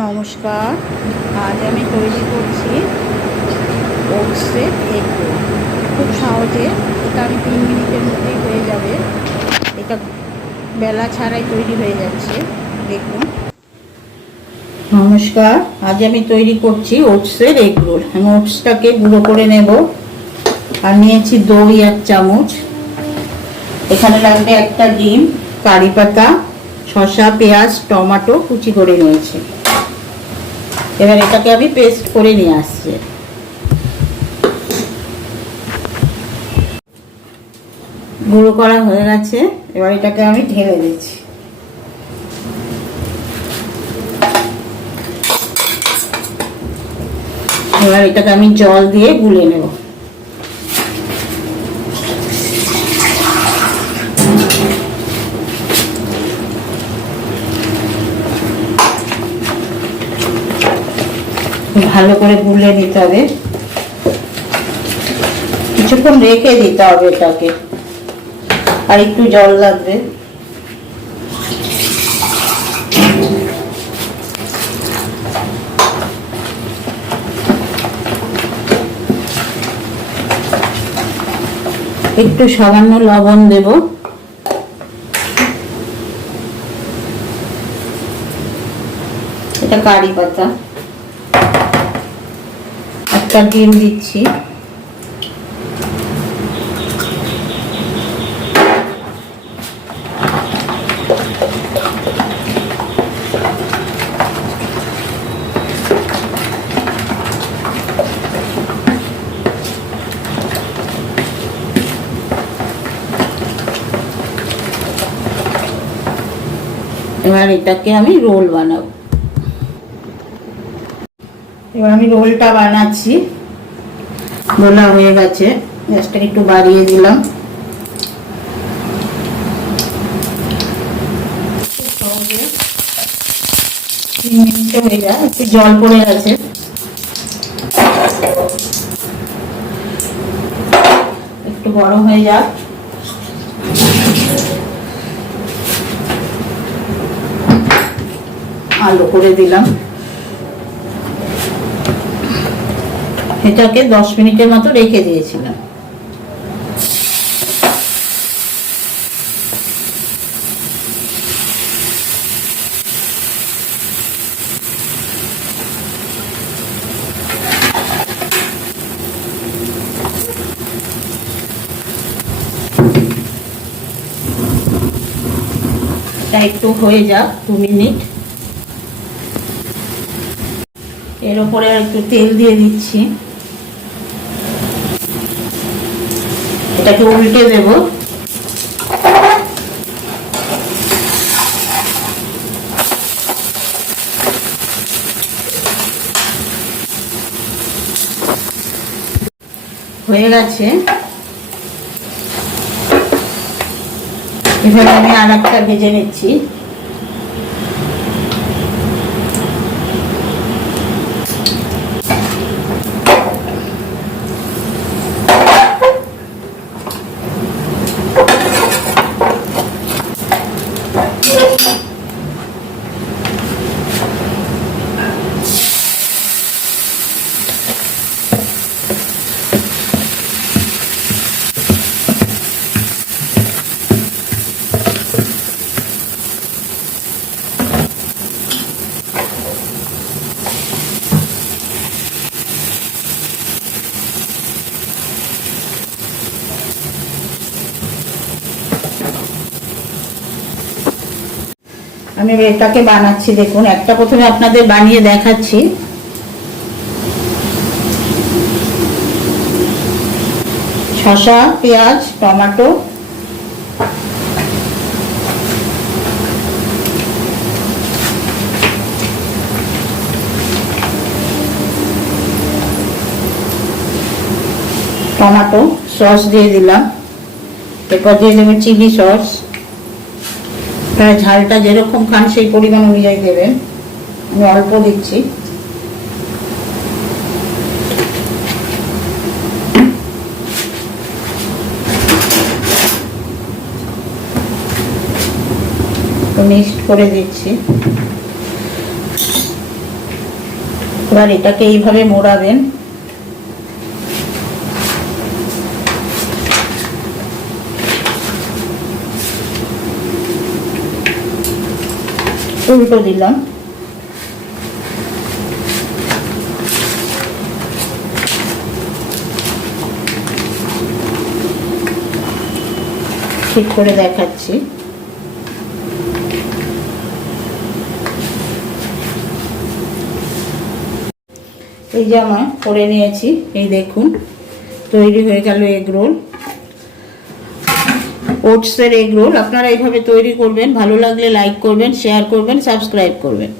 নমস্কার। আজ আমি তৈরি করছি ওটসের এগ রোল। খুব সহজে, এটা আমি 3 মিনিটের মধ্যেই হয়ে যাবে। এটা বেলা ছাড়াই তৈরি হয়ে যাচ্ছে, দেখুন। নমস্কার, আজ আমি তৈরি করছি ওটসের এগ রোল। আমি ওটসটাকে গুঁড়ো করে নেব। আর নিয়েছি দই 1 চামচ, এখানে লাগবে একটা ডিম, কারি পাতা, শসা, পেঁয়াজ, টমেটো কুচি করে নিয়েছি। এবার এটাকে আমি পেস্ট করে নিয়ে আসছি। গুঁড়ো করা হয়ে গেছে, এবার এটাকে আমি ঢেলে দিচ্ছি। এবার এটাকে আমি জল দিয়ে গুলে নেব। ভালো করে গুলে নিতে হবে, কিছুক্ষণ রেখে দিতে হবে এটাকে, আর একটু জল লাগবে। একটু সামান্য লবণ দেব। এটা কারি পাতা, একটা ডিম দিচ্ছি। এবার এটাকে আমি রোল বানাবো। এবার আমি রোলটা বানাচ্ছি। গোলা হয়ে গেছে, গ্যাসটাকে একটু বাড়িয়ে দিলাম। সহজে 3 মিনিটে হয়ে যায়। একটু জল পড়ে গেছে, একটু গরম হয়ে যাক। আলু করে দিলাম। এটাকে 10 মিনিটের মতো রেখে দিয়েছিলাম। এটা একটু হয়ে যাক, 2 মিনিট। এর উপরে আর একটু তেল দিয়ে দিচ্ছি। এটাকে উল্টে দেব। হয়ে গেছে, এবার আমি আর একটা ভেজে নিচ্ছি। আমি এটাকে বানাচ্ছি, দেখুন। একটা প্রথমে আপনাদের বানিয়ে দেখাচ্ছি। শসা, পেঁয়াজ, টমেটো, টমেটো সস দিয়ে দিলাম। এরপর দিয়ে দেবেন চিলি সস। ঝালটা যেরকম খান সেই পরিমাণ অনুযায়ী দেবেন, আমি অল্প দিচ্ছি। মিক্সড করে দিচ্ছি। এবার এটাকে এইভাবে মোড়াবেন। উল্টো দিলাম। ঠিক করে দেখাচ্ছি। এই যে আমার করে নিয়েছি, এই দেখুন তৈরি হয়ে গেল এগ রোল, ওটসের এগ রোল। আপনারা এইভাবে তৈরি করবেন। ভালো লাগলে লাইক করবেন, শেয়ার করবেন, সাবস্ক্রাইব করবেন।